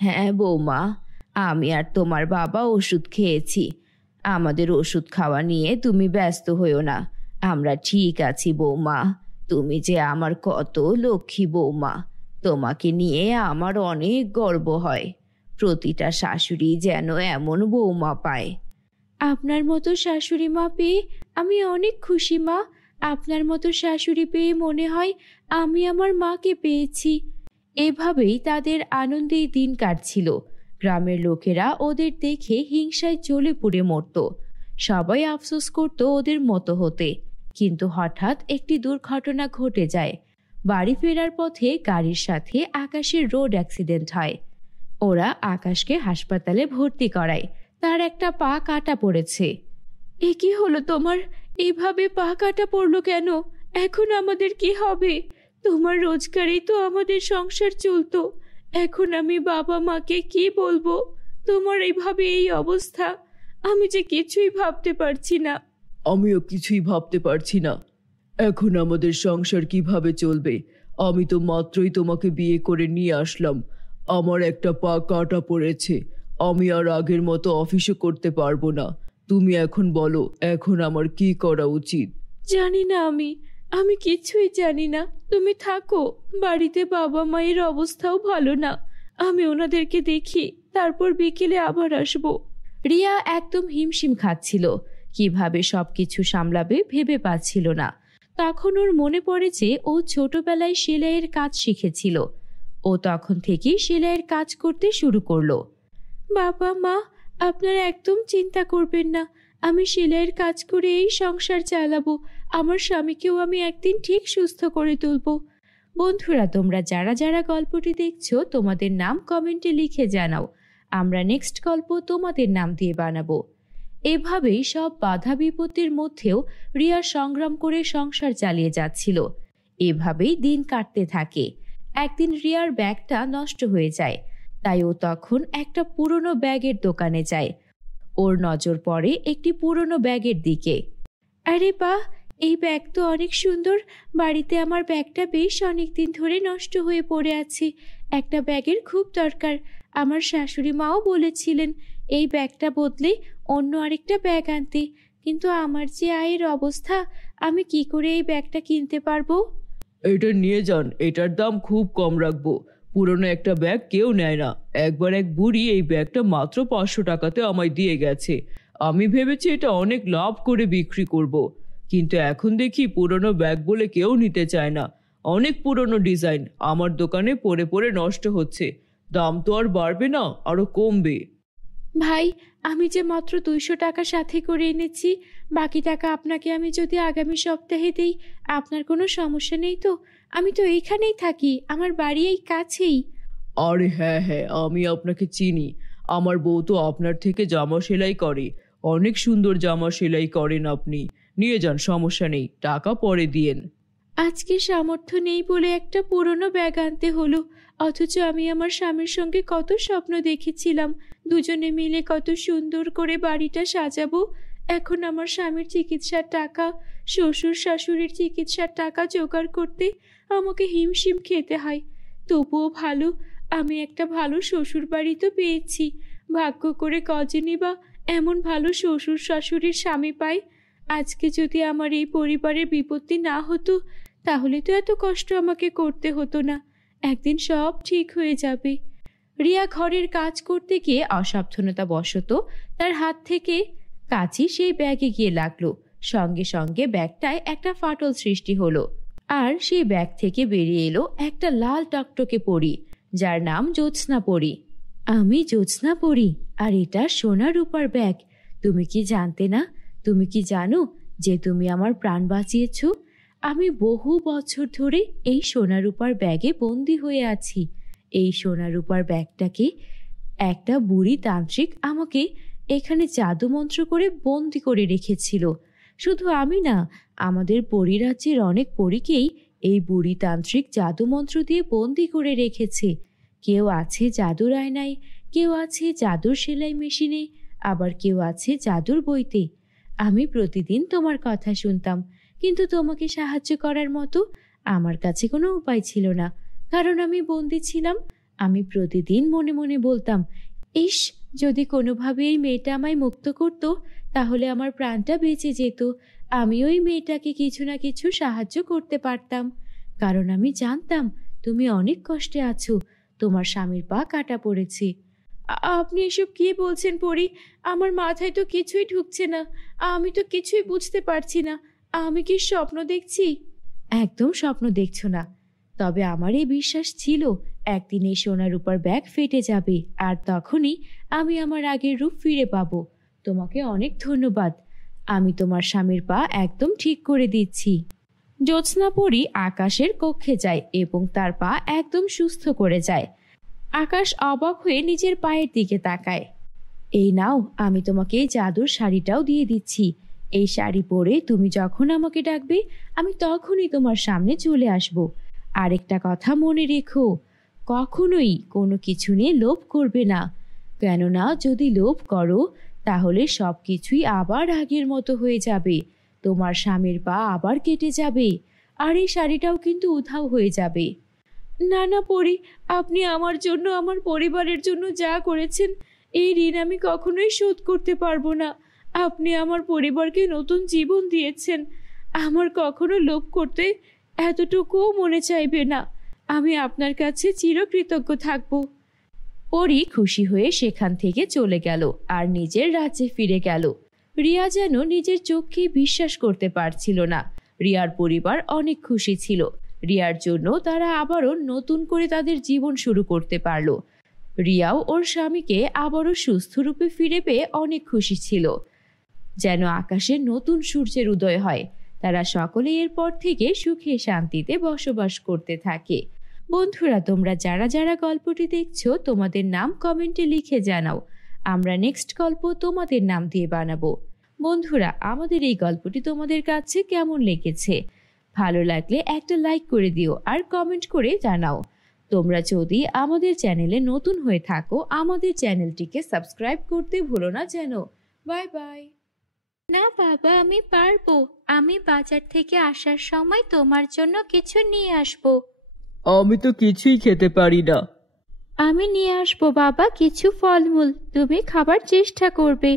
হ্যাঁ বৌমা, আমি আর তোমার বাবা ওষুধ খেয়েছি। আমাদের ওষুধ খাওয়া নিয়ে তুমি ব্যস্ত হইও না, আমরা ঠিক আছি বৌমা। তুমি যে আমার কত লক্ষ্মী বৌমা, তোমাকে নিয়ে আমার অনেক গর্ব হয়। প্রতিটা শাশুড়ি যেন এমন বৌমা পায়। আপনার মতো শাশুড়ি মা পেয়ে আমি অনেক খুশি মা। আপনার মতো শাশুড়ি পেয়ে মনে হয় আমি আমার মাকে পেয়েছি। এভাবেই তাদের আনন্দেই দিন কাটছিল। গ্রামের লোকেরা ওদের দেখে হিংসায় জ্বলে পুড়ে মরত। সবাই আফসোস করত ওদের মতো হতে। কিন্তু হঠাৎ একটি দুর্ঘটনা ঘটে যায়। বাড়ি ফেরার পথে গাড়ির সাথে আকাশের রোড অ্যাক্সিডেন্ট হয়। ওরা আকাশকে হাসপাতালে ভর্তি করায়। তার একটা পা কাটা পড়েছে। এ কি হলো তোমার? এভাবে পা কাটা পড়লো কেন? এখন আমাদের কি হবে? তোমার রোজগারেই তো আমাদের সংসার চলতো। এখন আমি বাবা মাকে কি বলবো? তোমার এইভাবে এই অবস্থা, আমি যে কিছুই ভাবতে পারছি না। আমিও কিছুই ভাবতে পারছি না। এখন আমাদের সংসার কিভাবে চলবে? আমি তো মাত্রই তোমাকে বিয়ে করে নিয়ে আসলাম। আমার একটা পা কাটা পড়েছে। আমি আর আগের মতো অফিসও করতে পারবো না। তুমি এখন বলো, এখন আমার কি করা উচিত? জানি না, আমি কিছুই জানি না। তুমি থাকো, বাড়িতে বাবা মায়ের অবস্থাও ভালো না। আমি ওনাদেরকে দেখি, তারপর বিকেলে আবার আসবো। রিয়া একদম হিমশিম খাচ্ছিল। কিভাবে সবকিছু সামলাবে ভেবে পাচ্ছিল না। তখন ওর মনে পড়ে যে ও ছোটবেলায় সেলাইয়ের কাজ শিখেছিল। ও তখন থেকেই সেলাইয়ের কাজ করতে শুরু করলো। বাবা মা, আপনারা একদম চিন্তা করবেন না। আমি সেলাইয়ের কাজ করে এই সংসার চালাবো। আমার স্বামীকেও আমি একদিন ঠিক সুস্থ করে তুলবো। বন্ধুরা, তোমরা যারা যারা গল্পটি দেখছো তোমাদের নাম কমেন্টে লিখে জানাও। আমরা নেক্সট গল্প তোমাদের নাম দিয়ে বানাবো। এভাবেই সব বাধা বিপত্তির মধ্যেও রিয়া সংগ্রাম করে সংসার চালিয়ে যাচ্ছিল। এভাবেই দিন কাটতে থাকে। একদিন রিয়ার ব্যাগটা নষ্ট হয়ে যায়। তাই ও তখন একটা পুরনো ব্যাগের দোকানে যায়। ওর নজর পড়ে একটি পুরনো ব্যাগের দিকে। আরে বাহ, এই ব্যাগ তো অনেক সুন্দর। বাড়িতে আমার ব্যাগটা বেশ অনেকদিন ধরে নষ্ট হয়ে পড়ে আছে। একটা ব্যাগের খুব দরকার। আমার শাশুড়ি মাও বলেছিলেন এই ব্যাগটা বদলে অন্য আরেকটা ব্যাগ আনতে। কিন্তু আমার যে আয়ের অবস্থা, আমি কি করে এই ব্যাগটা কিনতে পারবো? এটা নিয়ে যান, এটার দাম খুব কম রাখবো। পুরনো একটা ব্যাগ কেউ নেয় না। একবার এক বুড়ি এই ব্যাগটা মাত্র 500 টাকাতে আমায় দিয়ে গেছে। আমি ভেবেছি এটা অনেক লাভ করে বিক্রি করব। কিন্তু এখন দেখি পুরনো ব্যাগ বলে কেউ নিতে চায় না। অনেক পুরনো ডিজাইন আমার দোকানে পড়ে পড়ে নষ্ট হচ্ছে। দাম তো আর বাড়বে না, আরো কমবে। ভাই, আমি যে মাত্র 200 টাকা সাথে করে এনেছি। বাকি টাকা আপনাকে আমি যদি আগামী সপ্তাহে দেই, আপনার কোনো সমস্যা নেই তো? আমি তো এইখানেই থাকি, আমার বাড়ি এই কাছেই। আরে হ্যাঁ হ্যাঁ, আমি আপনাকে চিনি। আমার বউ তো আপনার থেকে জামা সেলাই করে। অনেক সুন্দর জামা সেলাই করেন আপনি। নিয়ে যান, সমস্যা নেই, টাকা পরে দিয়েন। আজকে সামর্থ্য নেই বলে একটা পুরনো ব্যাগ আনতে হলো। অথচ আমি আমার স্বামীর সঙ্গে কত স্বপ্ন দেখেছিলাম, দুজনে মিলে কত সুন্দর করে বাড়িটা সাজাবো। এখন আমার স্বামীর চিকিৎসার টাকা, শ্বশুর শাশুড়ির চিকিৎসার টাকা জোগাড় করতে আমাকে হিমশিম খেতে হয়। তবুও ভালো, আমি একটা ভালো শ্বশুর বাড়ি তো পেয়েছি। ভাগ্য করে কজনই বা এমন ভালো শ্বশুর শাশুড়ির স্বামী পাই। আজকে যদি আমার এই পরিবারের বিপত্তি না হতো, তাহলে তো এত কষ্ট আমাকে করতে হতো না। একদিন সব ঠিক হয়ে যাবে। রিয়া ঘরের কাজ করতে গিয়ে অসাবধানতা বশত তার হাত থেকে কাঁচি সেই ব্যাগে গিয়ে লাগলো। সঙ্গে সঙ্গে ব্যাগটায় একটা ফাটল সৃষ্টি হলো। আর সেই ব্যাগ থেকে বেরিয়ে এলো একটা লাল টকটকে পরী, যার নাম জ্যোৎস্না পরী। আমি জ্যোৎস্না পরী, আর এটা সোনা রূপার ব্যাগ। তুমি কি জানতে না? তুমি কি জানো যে তুমি আমার প্রাণ বাঁচিয়েছো? আমি বহু বছর ধরে এই সোনা রূপার ব্যাগে বন্দি হয়ে আছি। এই সোনা রূপার ব্যাগটাকে একটা বুড়ি তান্ত্রিক আমাকে এখানে জাদুমন্ত্র করে বন্দি করে রেখেছিল। শুধু আমি না, আমাদের পরিরাজ্যের অনেক পরীকেই এই বুড়ি তান্ত্রিক জাদুমন্ত্র দিয়ে বন্দি করে রেখেছে। কেউ আছে জাদুর আয়নায়, কেউ আছে জাদুর সেলাই মেশিনে, আবার কেউ আছে জাদুর বইতে। আমি প্রতিদিন তোমার কথা শুনতাম, কিন্তু তোমাকে সাহায্য করার মতো আমার কাছে কোনো উপায় ছিল না, কারণ আমি বন্দি ছিলাম। আমি প্রতিদিন মনে মনে বলতাম, ইস, যদি কোনোভাবে এই মেয়েটা আমায় মুক্ত করত তাহলে আমার প্রাণটা বেঁচে যেত। আমি ওই মেয়েটাকে কিছু না কিছু সাহায্য করতে পারতাম, কারণ আমি জানতাম তুমি অনেক কষ্টে আছো, তোমার স্বামীর পা কাটা পড়েছে। আপনি এসব কি বলছেন পরি? আমার মাথায় তো কিছুই ঢুকছে না, আমি তো কিছুই বুঝতে পারছি না। আমি কি স্বপ্ন দেখছি? একদম স্বপ্ন দেখছো না, তবে আমার এই বিশ্বাস ছিল একদিন এই সোনা রূপার ব্যাগ ফেটে যাবে, আর তখনই আমি আমার আগের রূপ ফিরে পাবো। তোমাকে অনেক ধন্যবাদ, আমি তোমার স্বামীর পা একদম ঠিক করে দিচ্ছি। জ্যোৎস্না পরী আকাশের কক্ষে যায় এবং তার পা একদম সুস্থ করে যায়। আকাশ অবাক হয়ে নিজের পায়ের দিকে তাকায়। এই নাও, আমি তোমাকে এই জাদুর শাড়িটাও দিয়ে দিচ্ছি। এই শাড়ি পরে তুমি যখন আমাকে ডাকবে আমি তখনই তোমার সামনে চলে আসব। আরেকটা কথা মনে রেখো, কখনোই কোনো কিছু নিয়ে লোভ করবে না, কেননা যদি লোভ করো তাহলে সব কিছুই আবার আগের মতো হয়ে যাবে। তোমার স্বামীর পা আবার কেটে যাবে, আর এই শাড়িটাও কিন্তু উধাও হয়ে যাবে। না না পরি, আপনি আমার জন্য, আমার পরিবারের জন্য যা করেছেন এই ঋণ আমি কখনোই শোধ করতে পারবো না। আপনি আমার পরিবারকে নতুন জীবন দিয়েছেন, আমার কখনো লোভ করতে এতটুকুও মনে চাইবে না। আমি আপনার কাছে চিরকৃতজ্ঞ থাকব। পরি খুশি হয়ে সেখান থেকে চলে গেল আর নিজের রাজ্যে ফিরে গেল। রিয়া যেন নিজের চোখকে বিশ্বাস করতে পারছিল না। রিয়ার পরিবার অনেক খুশি ছিল। রিয়ার জন্য তারা আবারও নতুন করে তাদের জীবন শুরু করতে পারল। রিয়াও ওর স্বামীকে আবারও সুস্থ রূপে ফিরে পেয়ে অনেক খুশি ছিল, যেন আকাশে নতুন সূর্যের উদয় হয়। তারা সকলে এরপর থেকে সুখে শান্তিতে বসবাস করতে থাকে। বন্ধুরা, তোমরা যারা যারা গল্পটি দেখছো তোমাদের নাম কমেন্টে লিখে জানাও, আমরা নেক্সট গল্প তোমাদের নাম দিয়ে বানাবো। বন্ধুরা, আমাদের এই গল্পটি তোমাদের কাছে কেমন লেগেছে? ভালো লাগলে একটা লাইক করে দিও আর কমেন্ট করে জানাও। তোমরা যদি আমাদের চ্যানেলে নতুন হয়ে থাকো আমাদের চ্যানেলটিকে সাবস্ক্রাইব করতে ভুলো না যেন। Bye bye. না বাবা, আমি পারবো। আমি বাজার থেকে আসার সময় তোমার জন্য কিছু নিয়ে আসবো। আমি তো কিছুই খেতে পারি না। আমি নিয়ে আসবো বাবা কিছু ফলমূল, তুমি খাবার চেষ্টা করবে।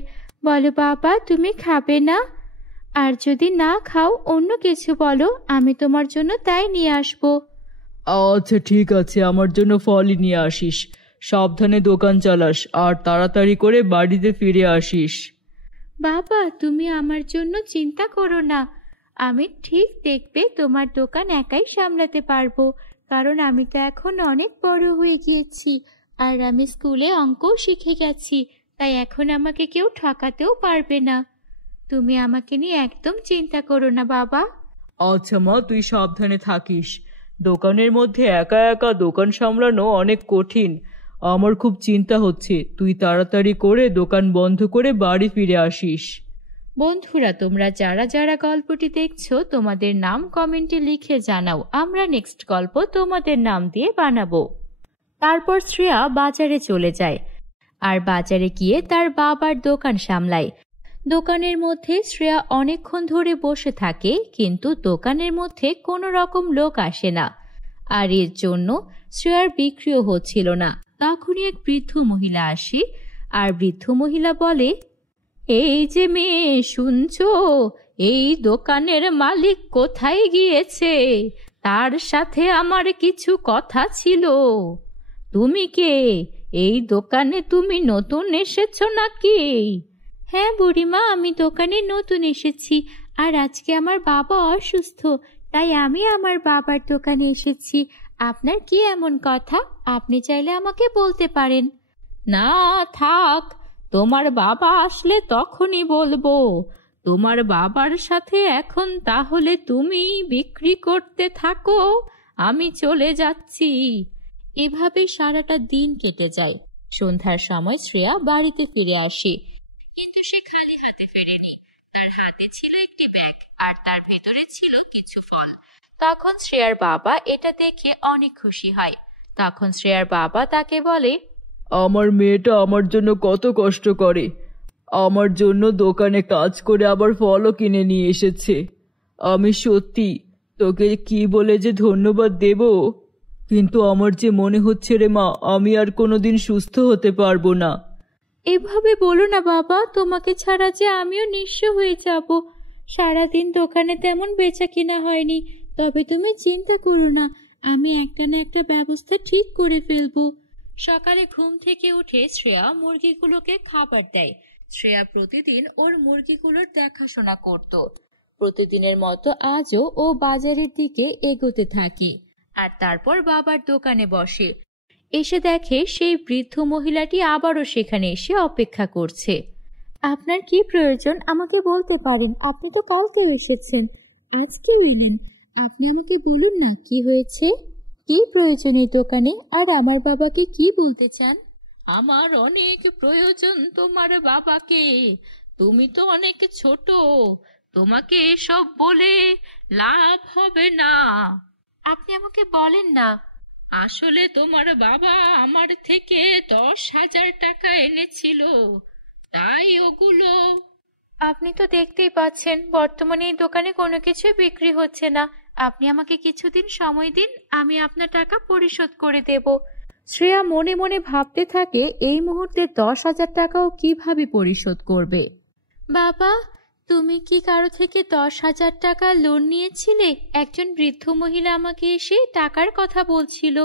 বলো বাবা, তুমি খাবে না? আর যদি না খাও অন্য কিছু বলো, আমি তোমার জন্য তাই নিয়ে আসবো। আচ্ছা ঠিক আছে, আমার জন্য ফলই নিয়ে আসিস। সাবধানে দোকান চালাস আর তাড়াতাড়ি করে বাড়িতে ফিরে আসিস। বাবা, তুমি আমার জন্য চিন্তা করো না, আমি ঠিক দেখবে তোমার দোকান একাই সামলাতে পারবো, কারণ আমি তো এখন অনেক বড় হয়ে গিয়েছি আর আমি স্কুলে অঙ্কও শিখে গেছি, তাই এখন আমাকে কেউ ঠকাতেও পারবে না। তুমি আমাকে নিয়ে একদম চিন্তা করো না বাবা। আচ্ছা মা, তুই সাবধানে থাকিস। দোকানের মধ্যে একা একা দোকান সামলানো অনেক কঠিন। আমার খুব চিন্তা হচ্ছে, তুই তাড়াতাড়ি করে দোকান বন্ধ করে বাড়ি ফিরে আসিস। বন্ধুরা, তোমরা যারা যারা গল্পটি দেখছো তোমাদের নাম কমেন্টে লিখে জানাও, আমরা নেক্সট গল্প তোমাদের নাম দিয়ে বানাবো। তারপর শ্রেয়া বাজারে চলে যায় আর বাজারে গিয়ে তার বাবার দোকান সামলায়। দোকানের মধ্যে শ্রেয়া অনেকক্ষণ ধরে বসে থাকে, কিন্তু দোকানের মধ্যে কোনো রকম লোক আসে না, আর এর জন্য শ্রেয়ার বিক্রিও হচ্ছিল না। তখনই এক বৃদ্ধ মহিলা আসে আর বৃদ্ধ মহিলা বলে, এই যে মেয়ে, শুনছো? এই দোকানের মালিক কোথায় গিয়েছে? তার সাথে আমার কিছু কথা ছিল। তুমি কে? এই দোকানে তুমি নতুন এসেছো নাকি? হ্যাঁ বুড়িমা, আমি দোকানে নতুন এসেছি আর আজকে আমার বাবা অসুস্থ, তাই আমি আমার বাবার দোকানে এসেছি। আপনার কি এমন কথা? আপনি চাইলে আমাকে বলতে পারেন। না থাক, তোমার বাবা আসলে তখনই বলবো। তোমার বাবার সাথে এখন তাহলে তুমি বিক্রি করতে থাকো, আমি চলে যাচ্ছি। এভাবে সারাটা দিন কেটে যায়। সন্ধ্যার সময় শ্রেয়া বাড়িতে ফিরে আসে, কিন্তু সে খালি হাতে ফেরেনি। তার হাতে ছিল একটি ব্যাগ আর তার ভেতরে ছিল কিছু ফল। তখন শ্রেয়ার বাবা এটা দেখে অনেক খুশি হয়। তখন শ্রেয়ার বাবা তাকে বলে, আমার মেয়েটা আমার জন্য কত কষ্ট করে, আমার জন্য দোকানে কাজ করে আবার ফলও কিনে নিয়ে এসেছে। আমি সত্যি তোকে কি বলে যে ধন্যবাদ দেব, কিন্তু আমার যে মনে হচ্ছে রে মা, আমি আর কোনোদিন সুস্থ হতে পারবো না। এভাবে বলো না বাবা, তোমাকে ছাড়া যে আমিও নিঃস্ব হয়ে যাব। সারাদিন দোকানে তেমন বেচা কিনা হয়নি, তবে তুমি চিন্তা করো না, আমি একটা না একটা ব্যবস্থা ঠিক করে ফেলবো। সকালে ঘুম থেকে উঠে শ্রেয়া মুরগিগুলোকে খাবার দেয়। শ্রেয়া প্রতিদিন ওর মুরগিগুলোর দেখাশোনা করত। প্রতিদিনের মতো আজও ও বাজারের দিকে এগোতে থাকে আর তারপর বাবার দোকানে বসে। এসে দেখে সেই বৃদ্ধ মহিলাটি আবারও সেখানে এসে অপেক্ষা করছে। আপনার কি প্রয়োজন আমাকে বলতে পারেন, আপনি তো কালকেও এসেছেন, আজকেও এলেন। আপনি আমাকে বলুন না কি হয়েছে, কি প্রয়োজন এই দোকানে, আর আমার বাবাকে কি বলতে চান? আমার অনেক প্রয়োজন তোমার বাবাকে, তুমি তো অনেক ছোট, তোমাকে এসব বলে লাভ হবে না। আপনি আমাকে বলেন না। আসলে তোমার বাবা আমার থেকে 10,000 টাকা এনেছিল, তাই ওগুলো। আপনি তো দেখতেই পাচ্ছেন বর্তমানে এই দোকানে কোনো কিছুই বিক্রি হচ্ছে না। আপনি আমাকে কিছুদিন সময় দিন, আমি আপনার টাকা পরিশোধ করে দেব। শ্রেয়া মনে মনে ভাবতে থাকে এই মুহূর্তে 10,000 টাকাও কিভাবে পরিশোধ করবে। বাবা, তুমি কি কারো থেকে 10,000 টাকা লোন নিয়েছিলে? একজন বৃদ্ধ মহিলা আমাকে এসে টাকার কথা বলছিল।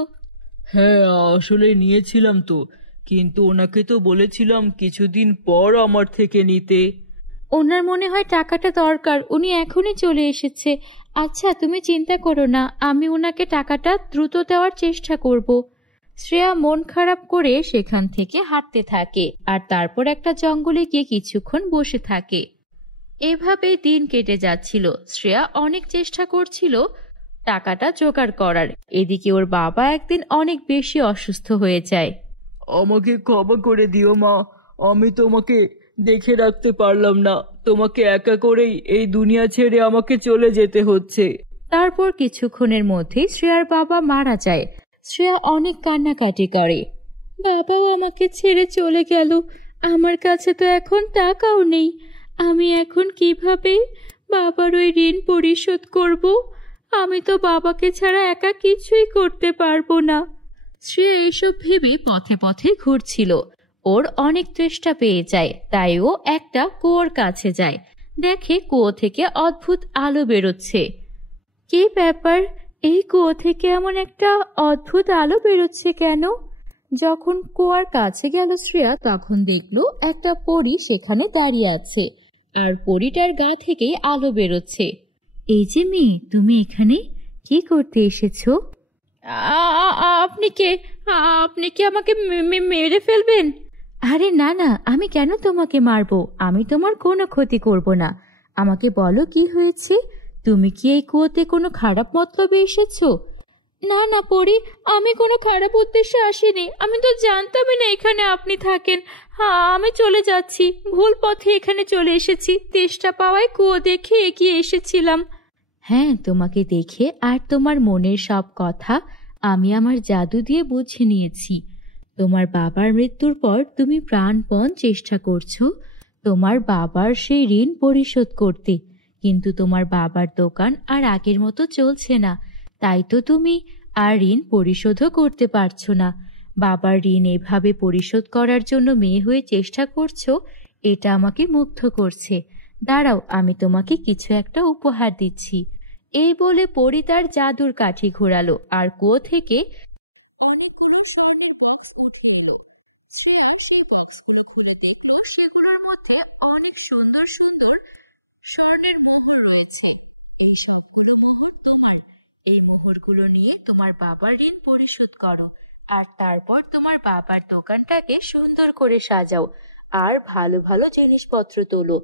হ্যাঁ, আসলে নিয়েছিলাম তো, কিন্তু ওনাকে তো বলেছিলাম কিছুদিন পর আমার থেকে নিতে। ওনার মনে হয় টাকাটা দরকার, উনি এখনই চলে এসেছে। আচ্ছা, তুমি চিন্তা করো না, আমি ওনাকে টাকাটা দ্রুত দেওয়ার চেষ্টা করব। শ্রেয়া মন খারাপ করে সেখান থেকে হাঁটতে থাকে আর তারপর একটা জঙ্গলে গিয়ে কিছুক্ষণ বসে থাকে। এভাবেই দিন কেটে যাচ্ছিল। শ্রেয়া অনেক চেষ্টা করছিল টাকাটা জোগাড় করার। এদিকে ওর বাবা একদিন অনেক বেশি অসুস্থ হয়ে যায়। আমাকে ক্ষমা করে দিও মা, আমি তোমাকে দেখে রাখতে পারলাম না। তোমাকে একা করেই এই দুনিয়া ছেড়ে আমাকে চলে যেতে হচ্ছে। তারপর কিছুক্ষণের মধ্যেই শ্রেয়ার বাবা মারা যায়। শ্রেয়া অনেক কান্নাকাটি করে। বাবাও আমাকে ছেড়ে চলে গেল, আমার কাছে তো এখন টাকাও নেই। আমি এখন কিভাবে বাবার ওই ঋণ পরিশোধ করব? আমি তো বাবাকে ছাড়া একা কিছুই করতে পারবো না। শ্রেয়া এসব ভেবে পথে পথে ঘুরছিল। ওর অনেক তৃষ্ণা পেয়ে যায়, তাই ও একটা কুয়োর কাছে যায়। দেখে কুয়ো থেকে অদ্ভুত আলো বেরোচ্ছে। কি ব্যাপার, এই কুয়ো থেকে এমন একটা অদ্ভুত আলো বেরোচ্ছে কেন? যখন কুয়ার কাছে গেল শ্রেয়া, তখন দেখলো একটা পরী সেখানে দাঁড়িয়ে আছে আর পরীটার গা থেকেই আলো বেরোচ্ছে। এই যে মেয়ে, তুমি এখানে কি করতে এসেছো? আপনি কে? আপনি কি আমাকে মেরে ফেলবেন? আরে না না, আমি কেন তোমাকে মারবো? আমি তোমার কোনো ক্ষতি করব না। আমাকে বলো কি হয়েছে? তুমি কি এই কুয়োতে কোনো খারাপ মতলবে এসেছো? না না পরি, আমি কোনো খারাপ উদ্দেশ্যে আসিনি। আমি তো জানতামই না এখানে আপনি থাকেন। হ্যাঁ, আমি চলে যাচ্ছি, ভুল পথে এখানে চলে এসেছি। তেষ্টা পাওয়ায় কুয়ো দেখে এগিয়ে এসেছিলাম। হ্যাঁ, তোমাকে দেখে আর তোমার মনের সব কথা আমি আমার জাদু দিয়ে বুঝে নিয়েছি। তোমার বাবার মৃত্যুর পর তুমি প্রাণপণ চেষ্টা করছো তোমার বাবার সেই ঋণ পরিশোধ করতে, কিন্তু তোমার বাবার দোকান আর আগের মতো চলছে না, তাই তো তুমি আর ঋণ পরিশোধও করতে পারছো না। বাবার ঋণ এভাবে পরিশোধ করার জন্য মেয়ে হয়ে চেষ্টা করছো, এটা আমাকে মুগ্ধ করছে। দাঁড়াও, আমি তোমাকে কিছু একটা উপহার দিচ্ছি। এই বলে পরি তার জাদুর কাঠি ঘোরালো আর কুয়ো থেকে অনেকগুলো স্বর্ণের বক্স উঠে এলো। শ্রেয়া সেই বক্সগুলো খুলে দেখলো সেগুলোর মধ্যে অনেক সুন্দর সুন্দর স্বর্ণের মোহর রয়েছে। এই সবগুলো মোহর তোমার। এই মোহরগুলো নিয়ে তোমার বাবার ঋণ পরিশোধ করো আর তারপর তোমার বাবার দোকানটাকে সুন্দর করে সাজাও আর ভালো ভালো জিনিসপত্র তোলো।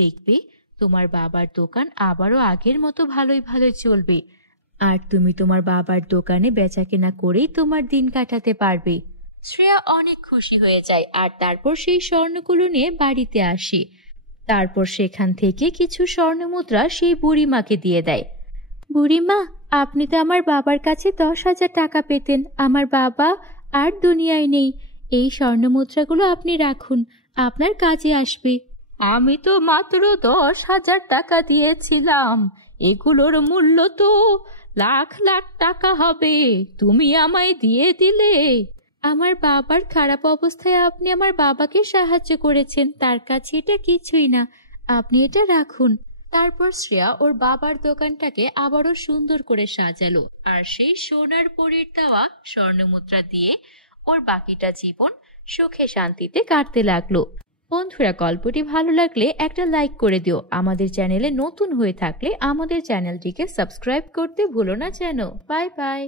দেখবে তোমার বাবার দোকান আবারও আগের মতো ভালোই ভালোই চলবে আর তুমি তোমার বাবার দোকানে বেচাকেনা করেই তোমার দিন কাটাতে পারবে। শ্রেয়া অনেক খুশি হয়ে যায় আর তারপর সেই স্বর্ণগুলো নিয়ে বাড়িতে আসে। তারপর সেখান থেকে কিছু স্বর্ণমুদ্রা সেই বুড়িমাকে দিয়ে দেয়। বুড়িমা, আপনি তো আমার বাবার কাছে 10,000 টাকা পেতেন। আমার বাবা আর দুনিয়ায় নেই। এই স্বর্ণমুদ্রাগুলো আপনি রাখুন, আপনার কাজে আসবে। আমি তো মাত্র 10,000 টাকা দিয়েছিলাম, এগুলোর মূল্য তো লাখ লাখ টাকা হবে, তুমি আমায় দিয়ে দিলে। আমার বাবার খারাপ অবস্থায় আপনি আমার বাবাকে সাহায্য করেছেন, তার কাছে এটা কিছুই না, আপনি এটা রাখুন। তারপর শ্রেয়া ওর বাবার দোকানটাকে আবারও সুন্দর করে সাজালো আর সেই সোনার পরীর দেওয়া স্বর্ণমুদ্রা দিয়ে ওর বাকিটা জীবন সুখে শান্তিতে কাটতে লাগলো। বন্ধুরা, গল্পটি ভালো লাগলে একটা লাইক করে দিও। আমাদের চ্যানেলে নতুন হয়ে থাকলে আমাদের চ্যানেলটিকে সাবস্ক্রাইব করতে ভুলো না যেন। Bye bye.